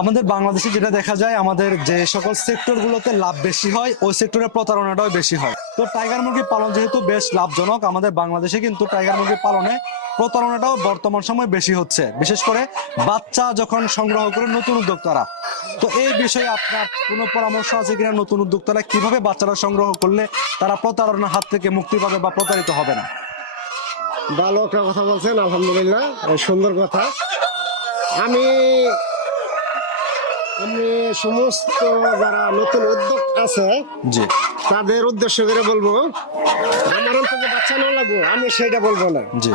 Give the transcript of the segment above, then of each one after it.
আমাদের বাংলাদেশে যেটা দেখা যায়, আমাদের যে সকল সেক্টরগুলোতে লাভ বেশি হয়, ওই সেক্টরে প্রতারণাটাও বেশি হয়। তো টাইগার মুরগি পালন যেহেতু বেশ লাভজনক, আমাদের বাংলাদেশে কিন্তু টাইগার মুরগি পালনে প্রতারণাটাও বর্তমান সময় বেশি হচ্ছে। বিশেষ করে বাচ্চা যখন সংগ্রহ করে নতুন উদ্যোক্তারা। তো এই বিষয়ে আপনার কোনো পরামর্শ আছে কিনা? নতুন উদ্যোক্তারা কীভাবে বাচ্চারা সংগ্রহ করলে তারা প্রতারণার হাত থেকে মুক্তি পাবে বা প্রতারিত হবে না? ভালো একটা কথা বলছেন, আলহামদুলিল্লাহ। সুন্দর কথা। আমি আমি সমস্ত যারা নতুন উদ্যোগ আছে জি। তাদের উদ্দেশ্য করে বলব আমার অন্তত বাচ্চা না লাগবো আমি সেটা বলব না। জি।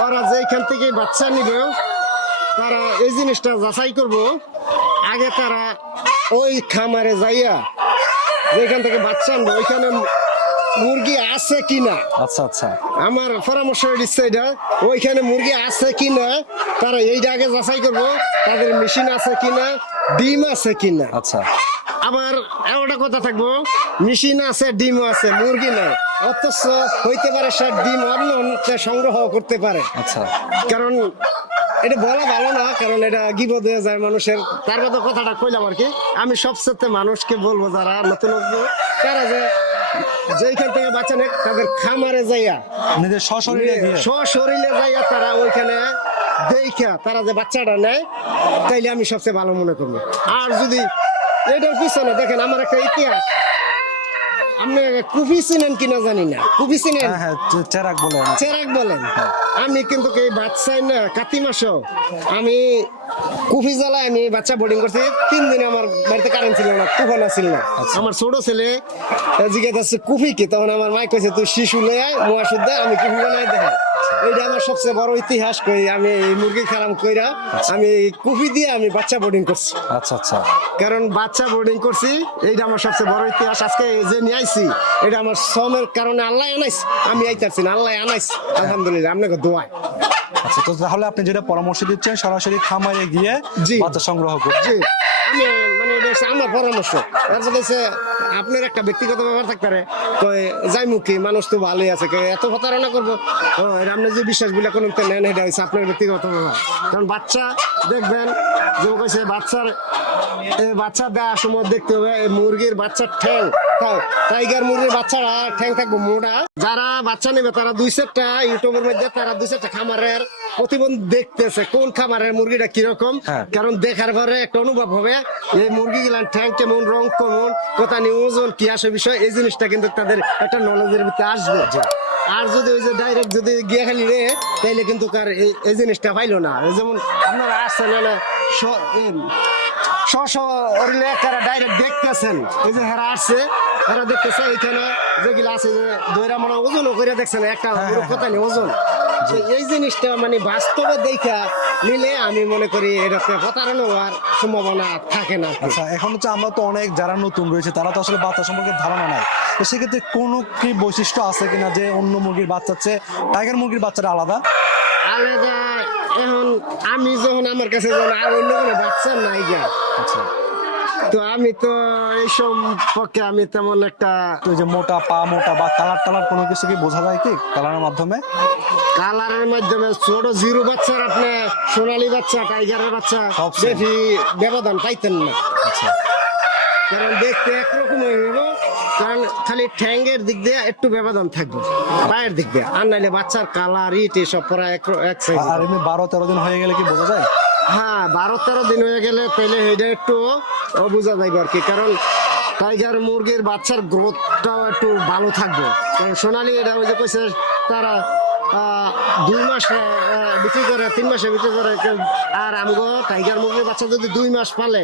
ওরা যেখান থেকে বাচ্চা নিবে তারা এই জিনিসটা যাচাই করব। আগে তারা ওই খামারে যাইয়া যেখান থেকে বাচ্চা আনব ওইখানে মুরগি আছে কিনা আচ্ছা আচ্ছা। আমার পরামর্শ দিচ্ছে এটা ওইখানে মুরগি আছে কিনা তারা এইটা আগে যাচাই করব তাদের মেশিন আছে কিনা ডিম আছে কিনা? আচ্ছা। আবার একটা কথা থাকব মেশিন আছে ডিম আছে মুরগি নাই। অথচ হইতে পারে সে ডিম অন্য সংগ্রহ করতে পারে। আচ্ছা। কারণ এটা বলা ভালো না কারণ এটা গিবদ হয়ে যায় মানুষের। তার মতো কথাটা কইলাম আর কি আমি সবচেয়ে মানুষকে বলব যারা নতুন নতুন তারা যে যেইখান থেকে বাচ্চা নেয় তাদের খামারে যাইয়া নিজের সশরীরে সশরীরে যাইয়া তারা ওইখানে দেখা তারা যে বাচ্চাটা নেয় তাইলে আমি সবচেয়ে ভালো মনে করব। আর যদি এটার পিছনে দেখেন আমার একটা ইতিহাস। আপনি কুফি চিনেন কিনা জানি না। কুফি চিনেন? হ্যাঁ হ্যাঁ চেরাক বলে চেরাক বলেন। আমি কিন্তু এই বাচ্চাই না কাতি মাসও আমি কুফি জ্বালায় আমি বাচ্চা বোর্ডিং করছি। তিন দিনে আমার বাড়িতে কারেন্ট ছিল না তুফান ছিল না। আমার ছোট ছেলে জিজ্ঞেস কুফি কি তখন আমার মাই কইছে তুই শিশু লয়ে আয় মোয়া শুদ্ধা আমি কুফি বানাই দেখা আমার সবচেয়ে বড় ইতিহাস কই আমি এই মুরগি খারাম কইরা আমি কুপি দিয়ে আমি বাচ্চা বোর্ডিং করছি। আচ্ছা আচ্ছা। কারণ বাচ্চা বোর্ডিং করছি এইটা আমার সবচেয়ে বড় ইতিহাস। আজকে যে নিয়ে আইছি এটা আমার শ্রমের কারণে আল্লাহ আনাইস আমি আইতাছি না আল্লাহ আনাইস আলহামদুলিল্লাহ আপনাকে দোয়ায়। আচ্ছা তো তাহলে আপনি যেটা পরামর্শ দিচ্ছেন সরাসরি খামারে গিয়ে। বাচ্চা সংগ্রহ করুন। জি। আমি হচ্ছে আমার পরামর্শ। তারপর হচ্ছে, আপনার একটা ব্যক্তিগত ব্যাপার থাকতে পারে। কয়, যাই মুখী মানুষ তো ভালোই আছে। কে এত প্রতারণা করব? হ্যাঁ আপনি যে বিশ্বাস বলে কোনো নেন, এটা হচ্ছে আপনার ব্যক্তিগত ব্যাপার। কারণ বাচ্চা, দেখবেন, যে কইছে, বাচ্চার বাচ্চা দেওয়ার সময় দেখতে হবে মুরগির বাচ্চার ঠ্যাং টাইগার মুরগির বাচ্চারা ঠ্যাং থাকব মোটা। যারা বাচ্চা নেবে তারা দুই সেটটা ইউটিউবের মধ্যে তারা দুই সেটটা খামারের প্রতিবন্ধ দেখতেছে কোন খামারের মুরগিটা কীরকম। হ্যাঁ। কারণ দেখার পরে একটা অনুভব হবে এই মুরগি গুলার ঠ্যাং কেমন রং কেমন কোথা নিয়ে ওজন কি আসে বিষয় এই জিনিসটা কিন্তু তাদের একটা নলেজের ভিতরে আসবে। আর যদি ওই যে ডাইরেক্ট যদি গিয়ে খালি রে তাইলে কিন্তু কার এই- জিনিসটা পাইলো না। যেমন আপনারা আসছেন সশরীরে তারা ডাইরেক্ট দেখতেছেন। এই যে হেরা আসছে হেরা দেখতেছে এইখানে যেগুলো আছে যে দইরা মনে হয় ওজনও করে দেখছেন একটা কথা নেই ওজন। তো এই জিনিসটা মানে বাস্তবে দেখা নিলে আমি মনে করি এটাতে প্রতারণা হওয়ার সম্ভাবনা থাকে না। আচ্ছা এখন হচ্ছে আমরা তো অনেক যারা নতুন রয়েছে তারা তো আসলে বাচ্চা সম্পর্কে ধারণা নাই। তো সেক্ষেত্রে কোনো কি বৈশিষ্ট্য আছে কিনা যে অন্য মুরগির বাচ্চা চেয়ে টাইগার মুরগির বাচ্চাটা আলাদা? আলাদা এখন আমি যখন আমার কাছে যখন আর অন্য কোনো বাচ্চা নাই গা আচ্ছা। তো আমি তো এই সম্পর্কে আমি তেমন একটা তো যে মোটা পা মোটা বা কালার টালার কোনো কিছু কি বোঝা যায় কি? কালারের মাধ্যমে? কালারের মাধ্যমে ছোট জিরো বাচ্চার আপনি সোনালী বাচ্চা টাইগারের বাচ্চা বেশি ব্যবধান পাইতেন না। আচ্ছা। কারণ দেখতে একরকম হয়ে গেল কারণ খালি ঠ্যাঙ্গের দিক দিয়ে একটু ব্যবধান থাকবে পায়ের দিক দিয়ে। আর নাইলে বাচ্চার কালার ইট এসব পরা এক এক size আর এমনি বারো তেরো দিন হয়ে গেলে কি বোঝা যায়? হ্যাঁ বারো তেরো দিন হয়ে গেলে তাহলে এটা একটু বোঝা যাইবে আর কি কারণ টাইগার মুরগির বাচ্চার গ্রোথটাও একটু ভালো থাকবে। কারণ সোনালি এটা ওই যে কইছে তারা দুই মাস বিক্রি করে তিন মাসে বিক্রি করে আর আমগো টাইগার মুরগির বাচ্চা যদি দুই মাস পালে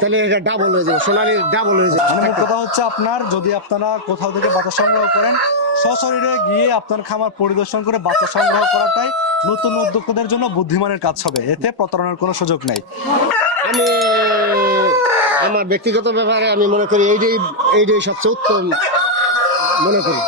তাহলে এটা ডাবল হয়ে যাবে সোনালি ডাবল হয়ে যাবে। মানে কথা হচ্ছে আপনার যদি আপনারা কোথাও থেকে বাচ্চা সংগ্রহ করেন সশরীরে গিয়ে আপনার খামার পরিদর্শন করে বাচ্চা সংগ্রহ করাটাই নতুন উদ্যোক্তাদের জন্য বুদ্ধিমানের কাজ হবে। এতে প্রতারণার কোনো সুযোগ নেই। আমি আমার ব্যক্তিগত ব্যাপারে আমি মনে করি এইটাই এইটাই সবচেয়ে উত্তম মনে করি।